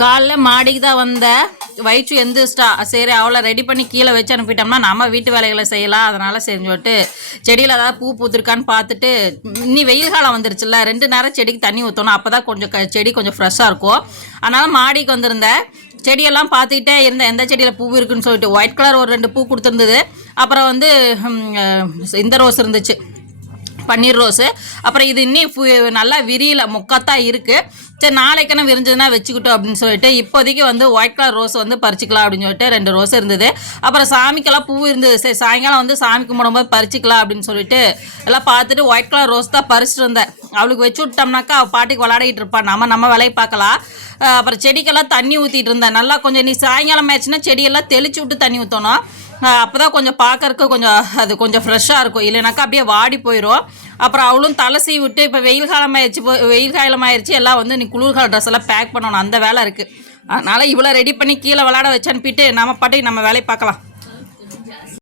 காலைல மாடிக்கு தான் வந்தேன். வயிற்று எந்திரிச்சிட்டா. சரி அவளை ரெடி பண்ணி கீழே வச்சு அனுப்பிட்டோம்னா நம்ம வீட்டு வேலைகளை செய்யலாம். அதனால் சரின்னு சொல்லிட்டு செடியில் ஏதாவது பூ பூத்துருக்கான்னு பார்த்துட்டு, இன்னி வெயில் காலம் வந்துருச்சுல்ல, 2 நேரம் செடிக்கு தண்ணி ஊற்றணும். அப்போ தான் கொஞ்சம் செடி கொஞ்சம் ஃப்ரெஷ்ஷாக இருக்கும். அதனால் மாடிக்கு வந்திருந்தேன். செடியெல்லாம் பார்த்துக்கிட்டே இருந்தேன், எந்த செடியில் பூ இருக்குன்னு சொல்லிட்டு. ஒயிட் கலர் ஒரு 2 பூ கொடுத்துருந்தது. அப்புறம் வந்து இந்த ரோஸ் இருந்துச்சு, பன்னீர் ரோஸு. அப்புறம் இது இன்னும் நல்லா விரியல, மொக்கத்தான் இருக்குது. சரி நாளைக்குன்னு விரிஞ்சதுன்னா வச்சுக்கிட்டோம் அப்படின்னு சொல்லிட்டு இப்போதைக்கு வந்து ஒயிட் கலர் ரோஸ் வந்து பறிச்சிக்கலாம் அப்படின்னு சொல்லிட்டு 2 ரோஸ் இருந்தது. அப்புறம் சாமிக்கெல்லாம் பூ இருந்தது. சரி சாயங்காலம் வந்து சாமி கும்பிடும்போது பறிச்சிக்கலாம் அப்படின்னு சொல்லிட்டு எல்லாம் பார்த்துட்டு ஒயிட் கலர் ரோஸ் தான் பறிச்சிட்டு இருந்தேன். அவளுக்கு வச்சு விட்டோம்னாக்கா அவள் பாட்டுக்கு விளையாடிட்டு இருப்பாள், நம்ம வேலையை பார்க்கலாம். அப்புறம் செடிக்கெல்லாம் தண்ணி ஊற்றிட்டு இருந்தேன். நல்லா கொஞ்சம் நீ சாயங்காலம் ஆயிடுச்சுன்னா செடியெல்லாம் தெளிச்சு விட்டு தண்ணி ஊற்றணும். அப்போ தான் கொஞ்சம் பார்க்கறக்கு கொஞ்சம் ஃப்ரெஷ்ஷாக இருக்கும். இல்லைனாக்கா அப்படியே வாடி போயிடும். அப்புறம் அவளும் தலை சீவி விட்டு இப்போ வெயில் காலம் ஆயிடுச்சு. எல்லாம் வந்து நீ குளிர்கால ட்ரெஸ் எல்லாம் பேக் பண்ணணும், அந்த வேலை இருக்குது. அதனால் இவ்வளோ ரெடி பண்ணி கீழே விளையாட வச்சு அனுப்பிட்டு நம்ம பாட்டுக்கு நம்ம வேலையை பார்க்கலாம்.